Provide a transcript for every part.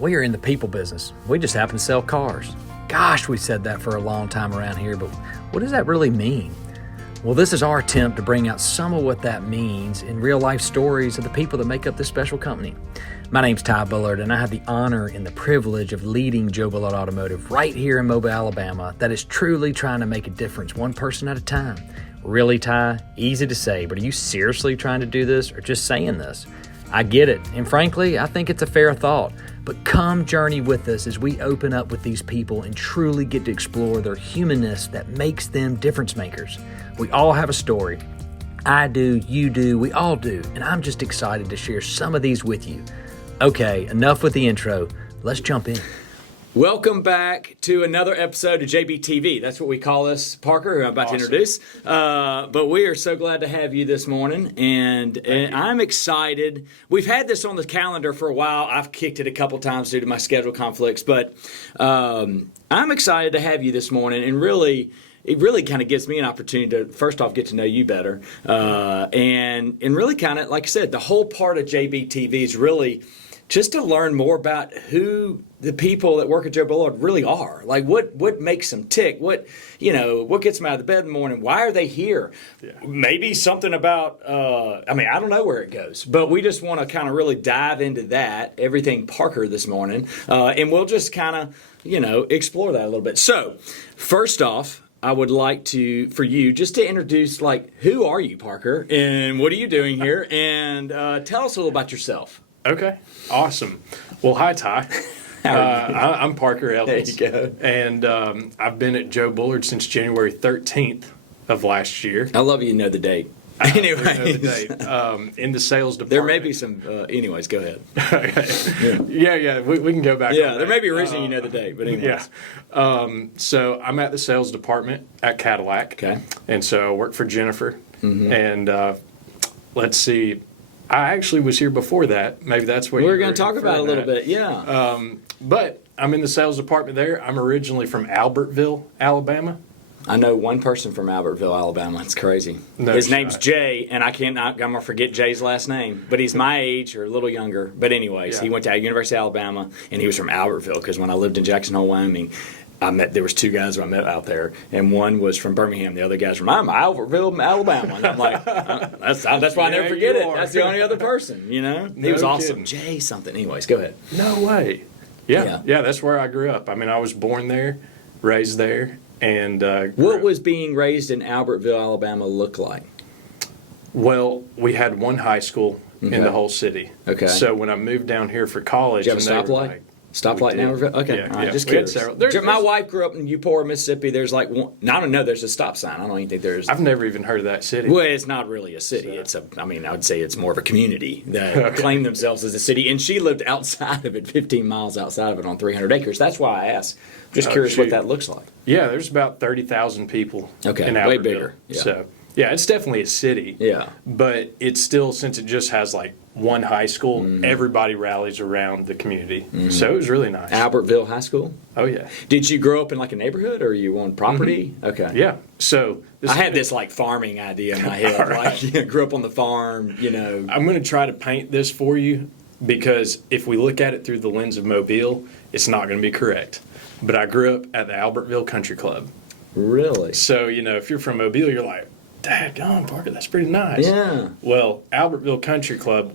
We are in the people business. We just happen to sell cars. Gosh, we said that for a long time around here, but what does that really mean? Well, this is our attempt to bring out some of what that means in real-life stories of the people that make up this special company. My name's Ty Bullard, and I have the honor and the privilege of leading Joe Bullard Automotive right here in Mobile, Alabama, that is truly trying to make a difference one person at a time. Really, Ty? Easy to say, but are you seriously trying to do this or just saying this? I get it, and frankly, I think it's a fair thought. But come journey with us as we open up with these people and truly get to explore their humanness that makes them difference makers. We all have a story. I do, you do, we all do, and I'm just excited to share some of these with you. Okay, enough with the intro. Let's jump in. Welcome back to another episode of JBTV. That's what we call this, Parker, who I'm about to introduce. But we are so glad to have you this morning, and I'm excited. We've had this on the calendar for a while. I've kicked it a couple times due to my schedule conflicts, but I'm excited to have you this morning, and it really kind of gives me an opportunity to, first off, get to know you better, and really kind of, like I said, the whole part of JBTV is really just to learn more about who the people that work at Joe Bullard really are. Like what makes them tick? What gets them out of the bed in the morning? Why are they here? Yeah. Maybe something about, I don't know where it goes, but we just want to kind of really dive into that, everything Parker this morning, and we'll just kind of, explore that a little bit. So first off, I would like for you just to introduce, who are you, Parker, and what are you doing here? And tell us a little about yourself. Okay, awesome. Well, hi, Ty. I'm Parker Elkins. There you go. And I've been at Joe Bullard since January 13th of last year. I love you know the date. Anyways. In the sales department. There may be some, anyways, go ahead. Okay. Yeah, we can go back on that. There may be a reason you know the date, but anyways. Yeah. So I'm at the sales department at Cadillac. Okay. And so I work for Jennifer. Mm-hmm. And let's see. I actually was here before that. Maybe that's what we're going to talk about a little bit. Yeah. But I'm in the sales department there. I'm originally from Albertville, Alabama. I know one person from Albertville, Alabama. It's crazy. His name's Jay, and I'm going to forget Jay's last name, but he's my age or a little younger. But anyways, He went to University of Alabama, and he was from Albertville because when I lived in Jackson Hole, Wyoming, there was two guys I met out there, and one was from Birmingham. The other guy's from Albertville, Alabama. And I'm like, that's why I never forget it. That's the only other person, He was awesome. Kidding. Jay something. Anyways, go ahead. No way. Yeah, that's where I grew up. I was born there, raised there, and what was being raised in Albertville, Alabama look like? Well, we had one high school in the whole city. Okay. So when I moved down here for college, did you have a stoplight? Stoplight in Albertville? Okay, yeah, all right, just curious. My wife grew up in Eupora, Mississippi. There's I don't know, there's a stop sign. I don't even think there's. I've never even heard of that city. Well, it's not really a city. So. I would say it's more of a community that claim themselves as a city. And she lived outside of it, 15 miles outside of it on 300 acres. That's why I asked. Just curious what that looks like. Yeah, there's about 30,000 people in Albertville. Way bigger. Yeah. So, yeah, it's definitely a city. Yeah. But it's still, since it just has one high school, everybody rallies around the community. So it was really nice. Albertville High School? Oh, yeah. Did you grow up in a neighborhood, or you on property? Okay. Yeah. So I had this farming idea in my head. Right. Grew up on the farm, I'm going to try to paint this for you because if we look at it through the lens of Mobile, it's not going to be correct. But I grew up at the Albertville Country Club. Really? So, if you're from Mobile, you're like, daggone, Parker, that's pretty nice. Yeah. Well, Albertville Country Club,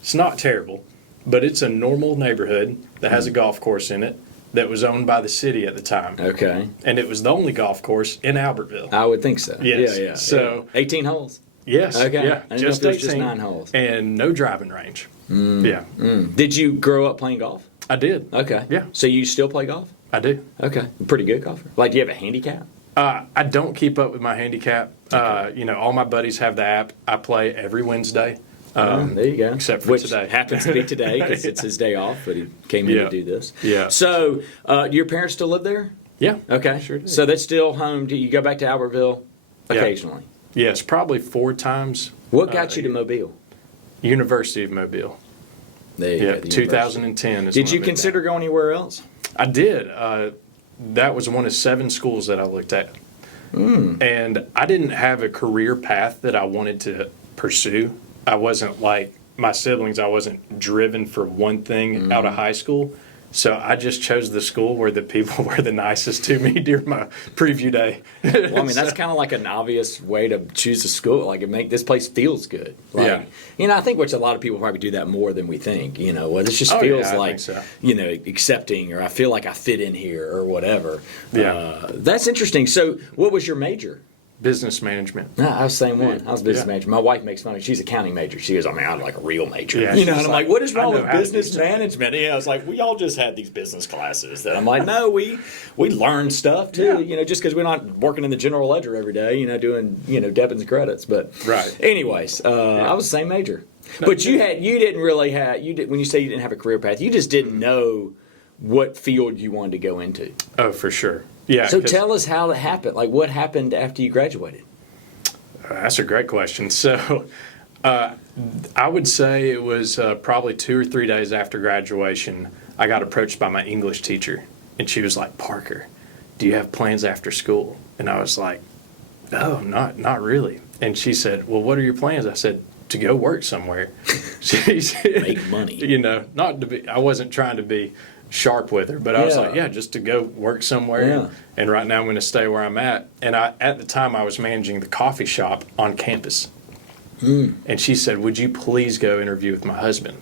it's not terrible, but it's a normal neighborhood that has a golf course in it that was owned by the city at the time. Okay. And it was the only golf course in Albertville. I would think so. Yes. Yeah. So 18 holes? Yes. Okay. Yeah. I just 18. Just 9 holes. And no driving range. Yeah. Did you grow up playing golf? I did. Okay. Yeah. So you still play golf? I do. Okay. Pretty good golfer. Do you have a handicap? I don't keep up with my handicap. Okay. All my buddies have the app. I play every Wednesday. There you go. Except for today. Which happens to be today because it's his day off, but he came in to do this. Yeah. So, do your parents still live there? Yeah. Okay. Sure do. So that's still home. Do you go back to Albertville occasionally? Yes, probably 4 times. What got you to Mobile? University of Mobile. There you go. 2010 is Did you consider going anywhere else? I did. That was one of 7 schools that I looked at. And I didn't have a career path that I wanted to pursue. I wasn't my siblings, I wasn't driven for one thing out of high school. So I just chose the school where the people were the nicest to me during my preview day. Well, I mean, that's kind of like an obvious way to choose a school. Like, this place feels good. Like, I think which a lot of people probably do that more than we think. Well, this just feels like, so. Accepting, or I feel like I fit in here, or whatever. Yeah. That's interesting. So, what was your major? Business management. No, I was the same one. I was business major. My wife makes fun of me. She's accounting major. She goes, I'm like a real major. Yeah, and I'm like, what is wrong with business management? I was like, we all just had these business classes. That I'm like, no, we learn stuff too. Just because we're not working in the general ledger every day. Doing debits and credits. But anyways, I was the same major. But you didn't really have when you say you didn't have a career path, you just didn't know what field you wanted to go into. Oh, for sure. Yeah. So tell us how that happened. Like, what happened after you graduated? That's a great question. So I would say it was probably 2 or 3 days after graduation, I got approached by my English teacher. And she was like, Parker, do you have plans after school? And I was like, no, not really. And she said, well, what are your plans? I said, to go work somewhere. She said, make money. Not to be, I wasn't trying to be sharp with her, but I was like, just to go work somewhere. Yeah. And right now I'm going to stay where I'm at. And at the time I was managing the coffee shop on campus. And she said, would you please go interview with my husband?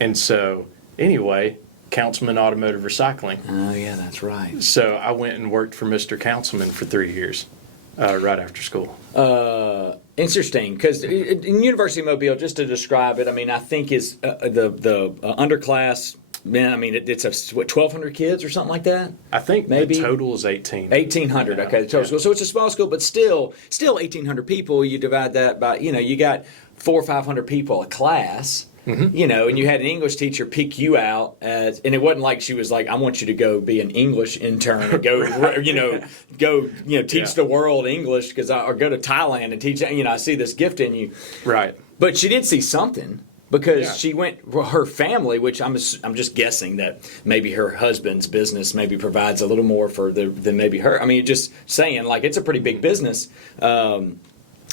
And so anyway, Councilman Automotive Recycling. Oh yeah, that's right. So I went and worked for Mr. Councilman for 3 years, right after school. Interesting, because in University of Mobile, just to describe it, I mean, I think is the underclass. Man, I mean, it's 1,200 kids or something like that? I think maybe the total is 18. 1,800, okay, the total school. So it's a small school, but still 1,800 people. You divide that by, you got 400 or 500 people a class, and you had an English teacher pick you out and it wasn't like she was like, I want you to go be an English intern and go, teach the world English or go to Thailand and teach, I see this gift in you. Right. But she did see something. Because she went, her family, which I'm just guessing that maybe her husband's business maybe provides a little more than maybe her. I mean, just saying, like, it's a pretty big business. So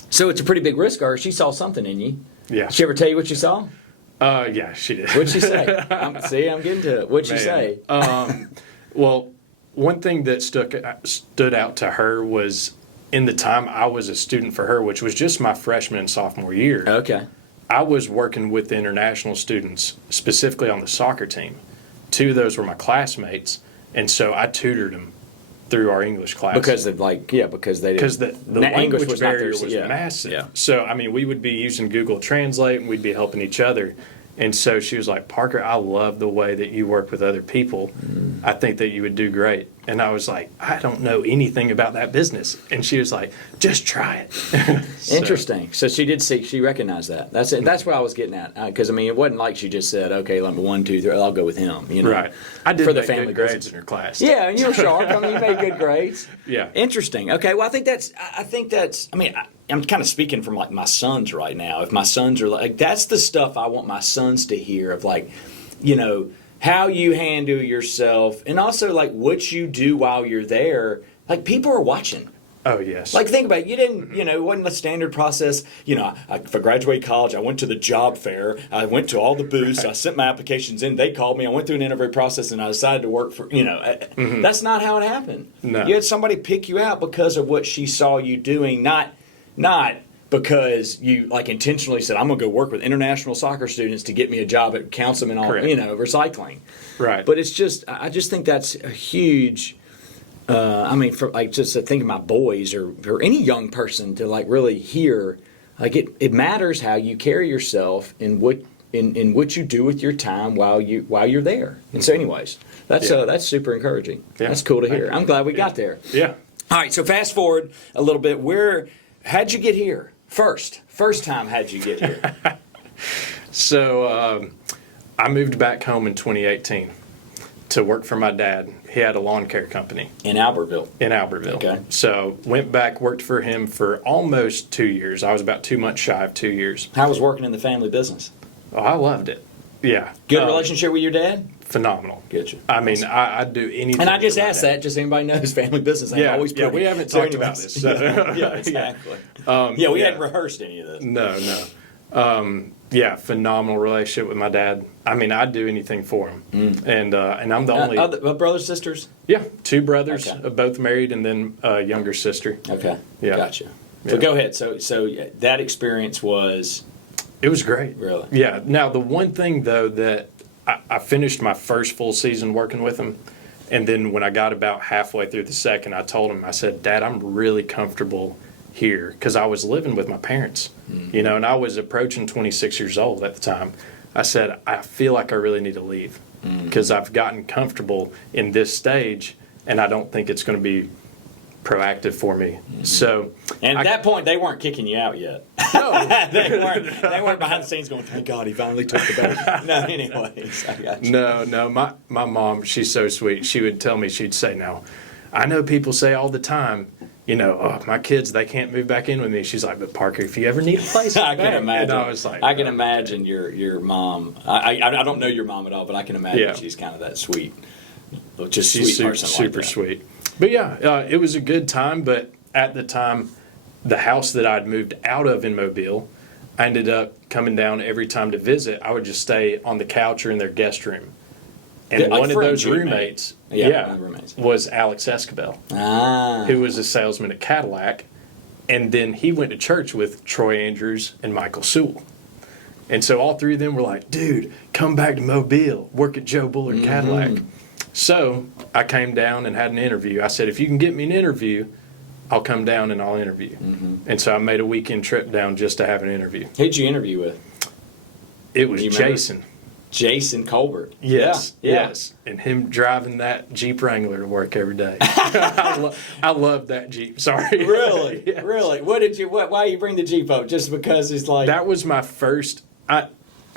it's a pretty big risk. Or she saw something in you. Yeah. Did she ever tell you what you saw? Yeah, she did. What'd she say? I'm getting to it. What'd she say? Well, one thing that stood out to her was in the time I was a student for her, which was just my freshman and sophomore year. Okay. I was working with the international students, specifically on the soccer team. 2 of those were my classmates, and so I tutored them through our English class. Because they because the language barrier was massive. Yeah. So, I mean, we would be using Google Translate, and we'd be helping each other. And so she was like, Parker, I love the way that you work with other people. I think that you would do great. And I was like, I don't know anything about that business. And she was like, just try it. Interesting. So she recognized that. That's it. That's what I was getting at. Because, I mean, it wasn't like she just said, okay, let me 1, 2, 3, I'll go with him. Right. I did for the make family good grades business. in her class. Yeah, and you were sharp. I mean, you made good grades. Yeah. Interesting. Okay, well, I think that's, I mean, I'm kind of speaking from like my sons right now. If my sons are like, that's the stuff I want my sons to hear of, like, how you handle yourself, and also like what you do while you're there. Like, people are watching. Oh, yes. Like, think about it. You didn't, it wasn't a standard process. If I graduated college, I went to the job fair. I went to all the booths. I sent my applications in. They called me. I went through an interview process, and I decided to work for, That's not how it happened. No. You had somebody pick you out because of what she saw you doing, not because you, like, intentionally said, I'm going to go work with international soccer students to get me a job at Councilman on, recycling. Right. But it's just, I just think that's a huge... I mean, for like just to think of my boys or any young person to like really hear, like it matters how you carry yourself and what what you do with your time while you're there. And so, anyways, that's super encouraging. Yeah. That's cool to hear. I'm glad we got there. Yeah. All right. So fast forward a little bit. How'd you get here? First time, how'd you get here? So I moved back home in 2018 to work for my dad. He had a lawn care company. In Albertville? In Albertville. Okay. So went back, worked for him for almost 2 years. I was about 2 months shy of 2 years. How was working in the family business? Oh, I loved it. Yeah. Good relationship with your dad? Phenomenal. Good. I mean, I'd do anything. And I just asked that, just so anybody knows family business. Yeah, we haven't talked about this. So. Yeah, exactly. We hadn't rehearsed any of this. No. Yeah, phenomenal relationship with my dad. I mean, I'd do anything for him, and I'm the only. Brothers, sisters? Yeah, 2 brothers, Okay. Both married, and then a younger sister. Okay. Yeah. Gotcha. So Yeah. go ahead. So that experience was It was great. Really? Yeah. Now, the one thing, though, that I finished my first full season working with him, and then when I got about halfway through the second, I told him, I said, Dad, I'm really comfortable here, because I was living with my parents, and I was approaching 26 years old at the time. I said, I feel like I really need to leave, because I've gotten comfortable in this stage, and I don't think it's going to be proactive for me. So, And at that point, they weren't kicking you out yet. no, They weren't behind the scenes going, thank God he finally took the baby. No, anyways, I got you. no. My mom, she's so sweet. She would tell me, she'd say, now, I know people say all the time, oh, my kids, they can't move back in with me. She's like, but Parker, if you ever need a place, I can back. imagine. And I was like, I can imagine your mom. I don't know your mom at all, but I can imagine Yeah. she's kind of that sweet, just she's sweet person super like that. sweet. But yeah, it was a good time. But at the time, the house that I'd moved out of in Mobile, I ended up coming down every time to visit. I would just stay on the couch or in their guest room. And Yeah, like one of friends those you made. roommates, Yeah, one of the roommates. was Alex Escabel, Ah. who was a salesman at Cadillac. And then he went to church with Troy Andrews and Michael Sewell. And so all 3 of them were like, dude, come back to Mobile, work at Joe Bullard Cadillac. So I came down and had an interview. I said, if you can get me an interview, I'll come down and I'll interview. And so I made a weekend trip down just to have an interview. Who'd you interview with? It was Do you remember? Jason. Jason Colbert. Yes, Yeah. yes. And him driving that Jeep Wrangler to work every day. I love that Jeep. Sorry. Really? Yes. Really? Why you bring the Jeep up? Just because it's like That was my first.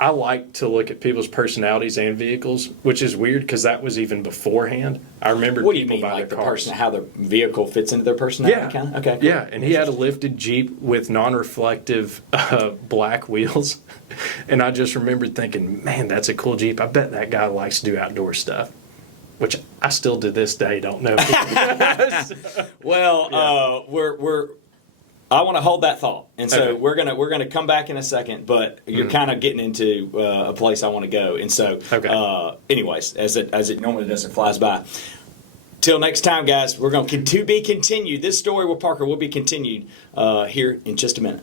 I like to look at people's personalities and vehicles, which is weird because that was even beforehand. I remember what do you people mean, buy like the their cars. person, how the vehicle fits into their personality? Yeah. Kind of? Okay. Cool. Yeah, and he had a lifted Jeep with non-reflective black wheels, and I just remembered thinking, man, that's a cool Jeep. I bet that guy likes to do outdoor stuff, which I still to this day don't know. Well, we're. I want to hold that thought, and so Okay. we're gonna come back in a second. But you're kind of getting into a place I want to go, and so anyways, as it normally does, it flies by. Till next time, guys, we're going to be continued. This story with Parker will be continued here in just a minute.